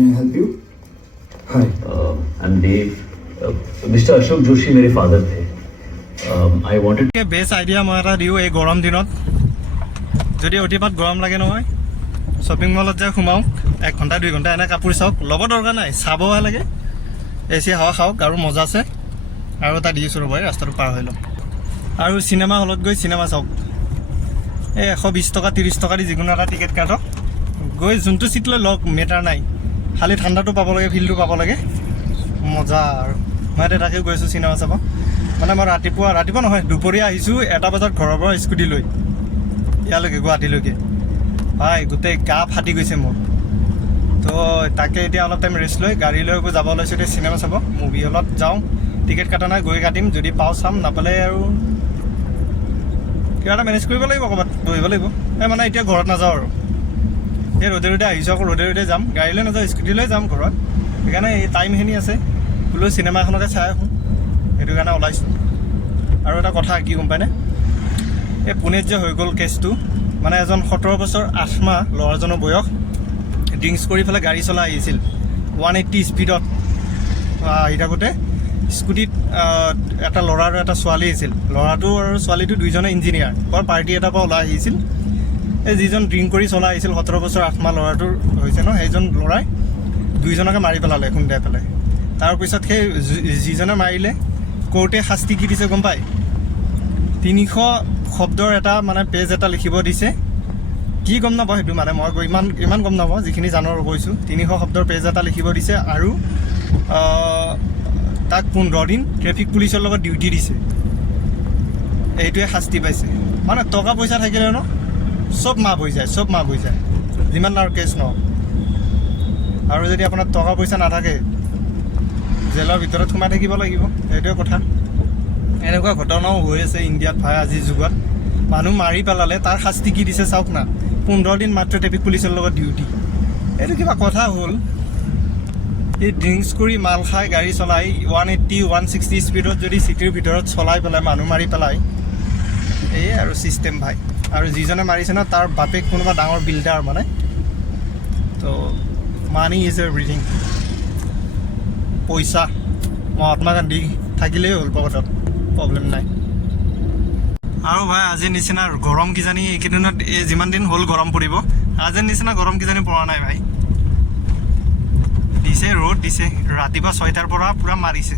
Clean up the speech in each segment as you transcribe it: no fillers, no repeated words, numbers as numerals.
May I help you? Hi. I'm Dave. Mr. Ashok Joshi मेरे father थे. I wanted. Best idea মই এটা দিওঁ এই গৰম দিনত যদি অতিপাত গৰম লাগে নহয় শ্বপিং মলত যে সোমাওঁ 1 ঘণ্টা 2 ঘণ্টা এনে কাপোৰ চাওক ল'ব দৰকাৰ নাই চাবহে লাগে এচি হাৱা খাওক আৰু মজা আছে আৰু এটা দি আছোঁ ৰ'ব ৰাস্তাটো পাৰ হৈ লওক আৰু চিনেমা হলত গৈ চিনেমা চাওক এই 120 টকা 30 টকা দি যিকোনো এটা টিকেট কাটক গৈ যোনটো চিট লৈ লওক মেটাৰ নাই খালি ঠাণ্ডাটো পাব লাগে ফিলটো পাব লাগে মজা আৰু মই তাকে গৈছোঁ চিনেমা চাব মানে মই ৰাতিপুৱা নহয় দুপৰীয়া আহিছোঁ 1 বজাত ঘৰৰ পৰা স্কুটি লৈ ইয়ালৈকে গুৱাহাটীলৈকে ভাই গোটেই গা ফাটি গৈছে মোৰ তো তাকে এতিয়া অলপ টাইম ৰেষ্ট লৈ গাড়ী লৈ যাব লৈছোঁ এতিয়া চিনেমা চাব মুভি হলত যাওঁ টিকেট কটা নাই গৈ কাটিম যদি পাওঁ চাম নাপালে আৰু কিবা এটা মেনেজ কৰিব লাগিব ক'ৰবাত বহিব লাগিব মানে এতিয়া ঘৰত নাযাওঁ আৰু এই ৰ'দে আহিছোঁ আকৌ ৰ'দে যাম গাড়ী লৈ নাযাওঁ স্কুটি লৈ যাম ঘৰত সেইকাৰণে এই টাইমখিনি আছে বোলো চিনেমা এখনকে চাই আহোঁ সেইটো কাৰণে ওলাইছোঁ আৰু এটা কথা কি গম পায়নে এই পুনেত যে হৈ গ'ল কেছটো মানে এজন 17 বছৰ 8 মাহ ল'ৰাজনৰ বয়স ড্ৰিংকছ কৰি পেলাই গাড়ী চলাই আহিছিল 180 স্পীডত আহি থাকোঁতে স্কুটিত এটা ল'ৰা আৰু এটা ছোৱালী আছিল ল'ৰাটো আৰু ছোৱালীটো দুইজনে ইঞ্জিনিয়াৰ বৰ পাৰ্টি এটাৰ পৰা ওলাই আহিছিল এই যিজন ড্ৰিংক কৰি চলাই আহিছিল 17 বছৰ 8 মাহ ল'ৰাটোৰ হৈছে ন সেইজন ল'ৰাই দুইজনকে মাৰি পেলালে খুন্দাই পেলাই তাৰপিছত সেই যিজনে মাৰিলে কোৰ্টে শাস্তি কি দিছে গম পায় 300 শব্দৰ এটা মানে পেজ এটা লিখিব দিছে কি গম নাপাওঁ সেইটো মানে মই ইমান গম নাপাওঁ যিখিনি জানো কৈছোঁ 300 শব্দৰ পেজ এটা লিখিব দিছে আৰু তাক 15 দিন ট্ৰেফিক পুলিচৰ লগত ডিউটি দিছে এইটোৱে শাস্তি পাইছে মানে টকা পইচা থাকিলে ন চব মাফ হৈ যায় যিমান ডাঙৰ কেছ নহওক আৰু যদি আপোনাৰ টকা পইচা নাথাকে জেলৰ ভিতৰত সোমাই থাকিব লাগিব সেইটোৱে কথা এনেকুৱা ঘটনাও হৈ আছে ইণ্ডিয়াত ভাই আজিৰ যুগত মানুহ মাৰি পেলালে তাৰ শাস্তি কি দিছে চাওক না 15 দিন মাত্ৰ ট্ৰেফিক পুলিচৰ লগত ডিউটি এইটো কিবা কথা হ'ল এই ড্ৰিংকছ কৰি মাল খাই গাড়ী চলাই 180 160 স্পীডত যদি চিটিৰ ভিতৰত চলাই পেলাই মানুহ মাৰি পেলাই এই আৰু ছিষ্টেম ভাই আৰু যিজনে মাৰিছে ন তাৰ বাপেক কোনোবা ডাঙৰ বিল্ডাৰ মানে তো মানি ইজ এভৰিথিং পইচা মহাত্মা গান্ধী থাকিলেই হ'ল পকেটত প্ৰব্লেম নাই আৰু ভাই আজিৰ নিচিনা গৰম কিজানি এইকেইদিনত এই যিমান দিন হ'ল গৰম পৰিব আজিৰ নিচিনা গৰম কিজানি পৰা নাই ভাই দিছে ৰ'দ দিছে ৰাতিপুৱা 6টাৰ পৰা পূৰা মাৰিছে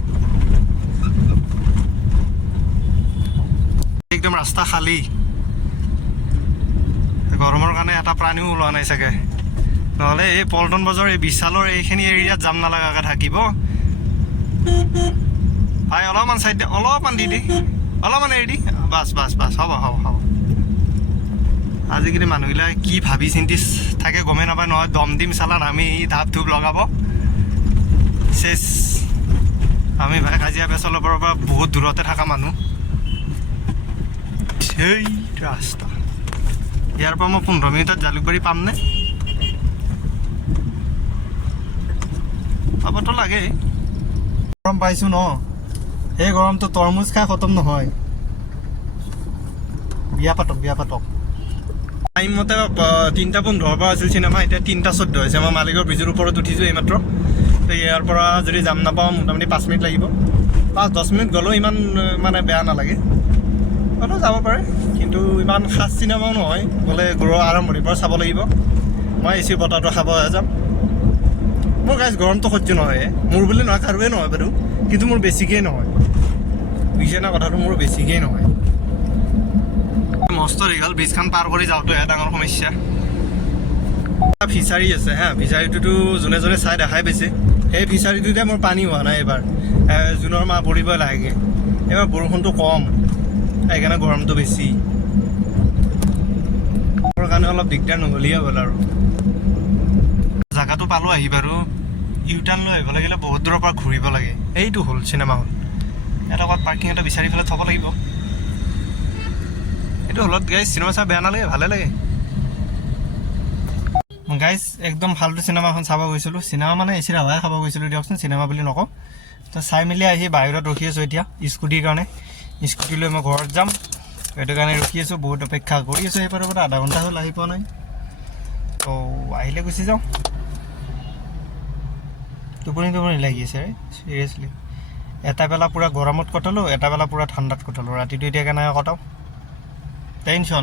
একদম ৰাস্তা খালী গৰমৰ কাৰণে এটা প্ৰাণীও ওলোৱা নাই চাগে নহ'লে এই পল্টন বজাৰ এই বিশালৰ এইখিনি এৰিয়াত যাম নালাগাকৈ থাকিব ভাই অলপমান চাইড দে অলপমান দি অলপমান এৰি দি বাছ হ'ব আজিকালি মানুহবিলাকে কি ভাবি চিন্তি থাকে গমেই নাপায় নহয় দম দিম চালান আমি ধাপ ধূপ লগাব চেচ আমি ভাই কাজিয়া পেচালৰ পৰা বহুত দূৰতে থকা মানুহ সেই ৰাস্তা ইয়াৰ পৰা মই 15 মিনিটত জালুকবাৰী পামনে পাবতো লাগে গৰম পাইছোঁ ন সেই গৰমটো তৰমুজ খাই খতম নহয় বিয়া পাতক টাইম মতে 3:15 পৰা আছিল চিনেমা এতিয়া 3:14 হৈছে মই মালিকৰ ব্ৰিজৰ ওপৰত উঠিছোঁ এইমাত্ৰ তো ইয়াৰ পৰা যদি যাম নাপাওঁ মোটামুটি 5 মিনিট লাগিব 5-10 মিনিট গ'লেও ইমান মানে বেয়া নালাগে হ'লেও যাব পাৰে কিন্তু ইমান খাচ চিনেমাও নহয় গ'লে গৰুৰ আৰম্ভণিৰ পৰা চাব লাগিব মই এচিৰ বতাহটো খাবহে যাম মোৰ গাইজ গৰমটো সহ্য নহয় মোৰ বুলি নহয় কাৰোৱে নহয় বাৰু কিন্তু মোৰ বেছিকেই নহয় বুজিছে না কথাটো মোৰ বেছিকেই নহয় মস্ত দীঘল ব্ৰিজখন পাৰ কৰি যাওঁতেহে ডাঙৰ সমস্যা ফিচাৰী আছে হা ফিচাৰীটোতো যোনে চাই দেখাই পাইছে সেই ফিচাৰীটোতে মোৰ পানী হোৱা নাই এইবাৰ জুনৰ মাহ পৰিব লাহেকৈ এইবাৰ বৰষুণটো কম সেইকাৰণে গৰমটো বেছি মোৰ কাৰণে অলপ দিগদাৰ নহ'লেই হ'ল আৰু জাগাটো পালোঁ আহি বাৰু ইউটাৰ্ণ লৈ আহিব লাগিলে বহুত দূৰৰ পৰা ঘূৰিব লাগে এইটো হ'ল চিনেমা হল এটা ক'ৰবাত পাৰ্কিং এটা বিচাৰি পেলাই থ'ব লাগিব এইটো হলত গাইজ চিনেমা চাই বেয়া নালাগে ভালে লাগে গাইজ একদম ফাল্টু চিনেমা এখন চাব গৈছিলোঁ চিনেমা মানে এচিৰ হাৱাই খাব গৈছিলোঁ দিয়কচোন চিনেমা বুলি নকওঁ তো চাই মেলি আহি বাহিৰত ৰখি আছোঁ এতিয়া স্কুটিৰ কাৰণে স্কুটি লৈ মই ঘৰত যাম সেইটো কাৰণে ৰখি আছোঁ বহুত অপেক্ষা কৰি আছোঁ সেইপাৰৰ পৰা 1/2 ঘণ্টা হ'ল আহি পোৱা নাই তো আহিলে গুচি যাওঁ টোপনি লাগি আছে চিৰিয়াছলি এটা বেলা পূৰা গৰমত কটালোঁ এটা বেলা পূৰা ঠাণ্ডাত কটালোঁ ৰাতিটো এতিয়া কেনেকৈ কটাওঁ টেনশ্যন